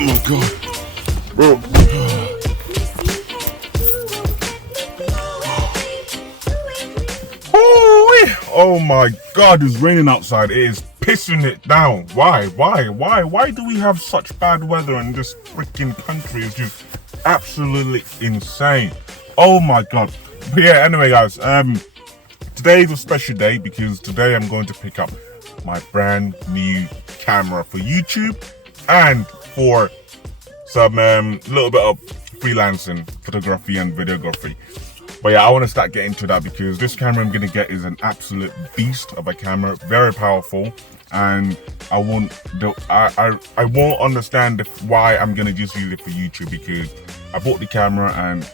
my god, bro. Oh my god, it's raining outside. It is pissing it down. Why do we have such bad weather in this freaking country? It's just absolutely insane. Oh my god. But yeah, anyway guys, today is a special day because today I'm going to pick up my brand new camera for YouTube and for some little bit of freelancing, photography and videography. But yeah, I want to start getting to that because this camera I'm gonna get is an absolute beast of a camera, very powerful, and I won't understand why I'm gonna just use it for YouTube, because I bought the camera and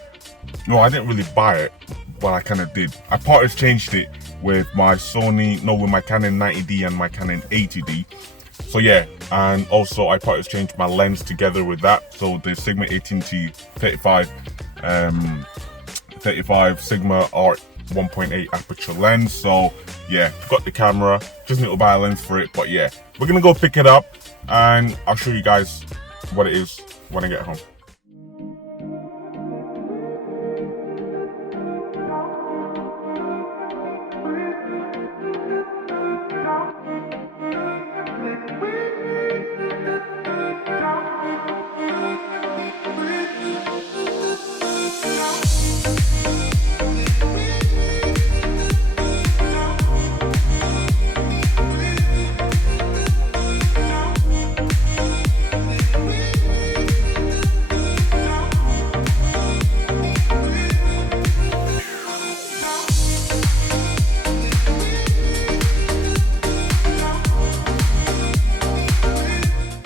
no, I didn't really buy it, but I kind of did. I part exchanged it with my Sony, no, with my Canon 90D and my Canon 80D. So yeah, and also I part exchanged my lens together with that. So the Sigma 18 35 Sigma Art 1.8 aperture lens. So yeah, got the camera, just need to buy a lens for it. But yeah, we're gonna go pick it up and I'll show you guys what it is when I get home.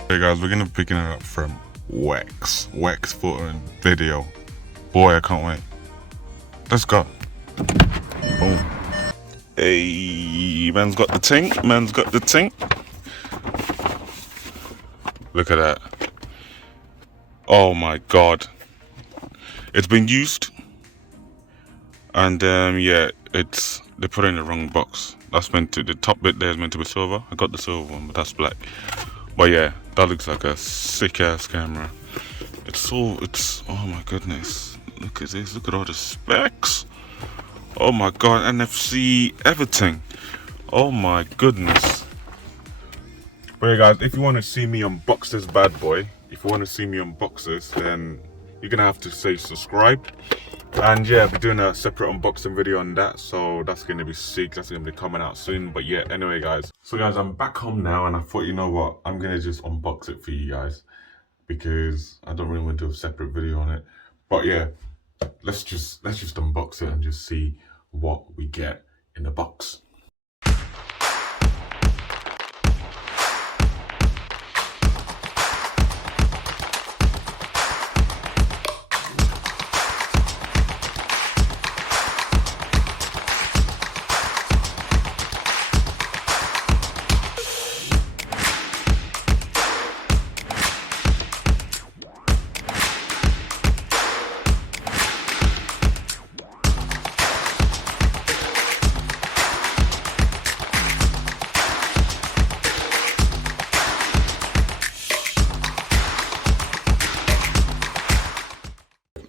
Hey guys, we're gonna be picking it up from Wex Photo and Video. Boy, I can't wait. Let's go. Boom. Hey, man's got the ting. Look at that. Oh my god. It's been used. And yeah, they put it in the wrong box. That's meant to, the top bit there is meant to be silver. I got the silver one, but that's black. But yeah, that looks like a sick ass camera. Oh my goodness. Look at this, look at all the specs. Oh my god, NFC, everything. Oh my goodness. But yeah guys, if you want to see me unbox this bad boy, then you're gonna have to say subscribe. And yeah, I'll be doing a separate unboxing video on that, so that's gonna be sick. That's gonna be coming out soon. But yeah, anyway guys, so guys, I'm back home now and I thought, you know what, I'm gonna just unbox it for you guys because I don't really want to do a separate video on it. But yeah, let's just unbox it and just see what we get in the box.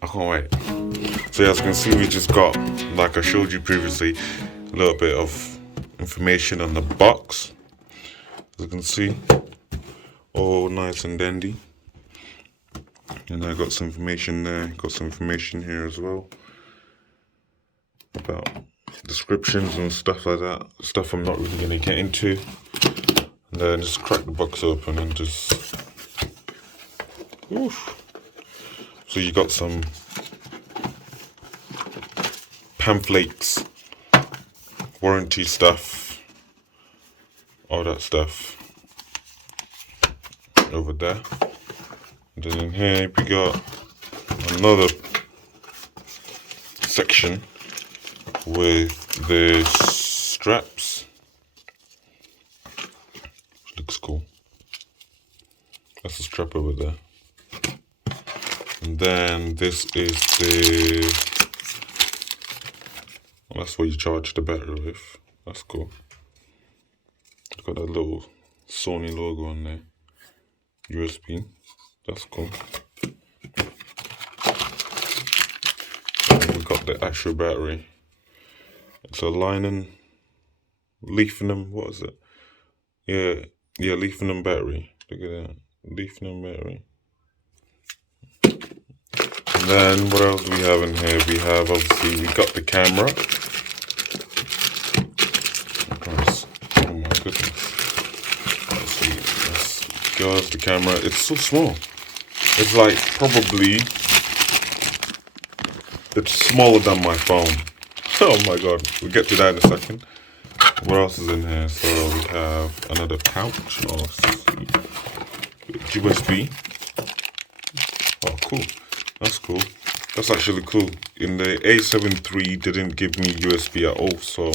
I can't wait. So as you can see, we just got, like I showed you previously, a little bit of information on the box. As you can see, all nice and dandy. And I got some information there, got some information here as well about descriptions and stuff like that. Stuff I'm not really going to get into. And then just crack the box open and just... Oof. So you got some pamphlets, warranty stuff, all that stuff over there. And then in here we got another section with the straps. Looks cool. That's the strap over there. And then this is that's what you charge the battery with. That's cool. It's got that little Sony logo on there. USB. That's cool. We got the actual battery. It's a lithium, what is it? Yeah, lithium battery. Look at that, lithium battery. And then what else do we have in here? We have, obviously, we got the camera. Oh my goodness. Let's see. Guys, the camera, it's so small. It's like probably, it's smaller than my phone. Oh my god, we'll get to that in a second. What else is in here? So we have another pouch of USB. Oh, cool. That's cool. That's actually cool. In the A7C didn't give me USB at all, so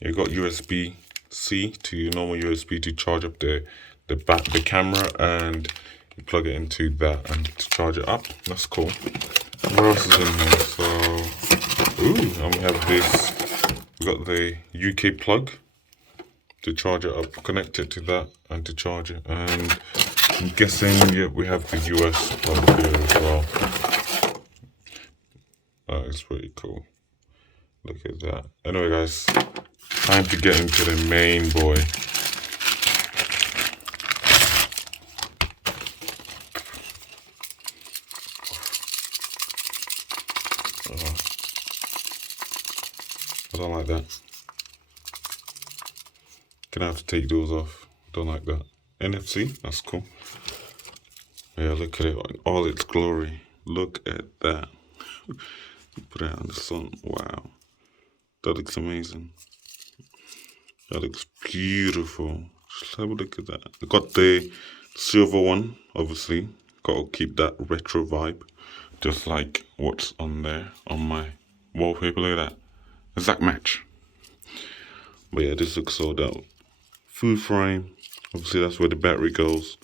you got USB-C to normal USB to charge up the camera, and you plug it into that and to charge it up. That's cool. What else is in here? So, and we have this. We got the UK plug to charge it up, connect it to that and to charge it. And I'm guessing, yeah, we have the US plug here as well. That is pretty cool. Look at that. Anyway, guys, time to get into the main boy. I don't like that. Gonna have to take those off. Don't like that. NFC, that's cool. Yeah, look at it in all its glory. Look at that. Put it out in the sun. Wow. That looks amazing. That looks beautiful. Just have a look at that. I got the silver one, obviously. Gotta keep that retro vibe. Just like what's on there on my wallpaper. Look at that. Exact match. But yeah, this looks so dope. Food frame. Obviously that's where the battery goes.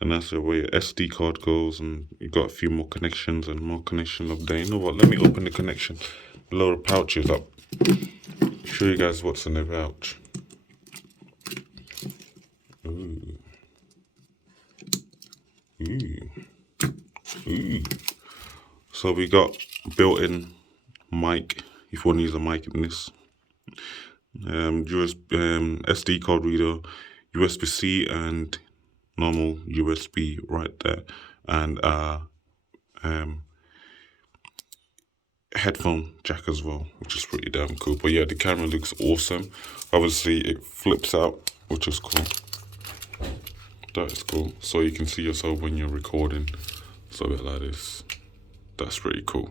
And that's where your SD card goes, and you got a few more connections and more connections up there. You know what? Let me open the connection. Lower the pouches up. Show you guys what's in the pouch. Ooh. Ooh. Ooh. So we got built-in mic, if you want to use a mic in this. SD card reader, USB-C and normal USB right there, and headphone jack as well, which is pretty damn cool. But yeah, the camera looks awesome. Obviously it flips out, which is cool. That is cool, so you can see yourself when you're recording. So a bit like this. That's pretty cool.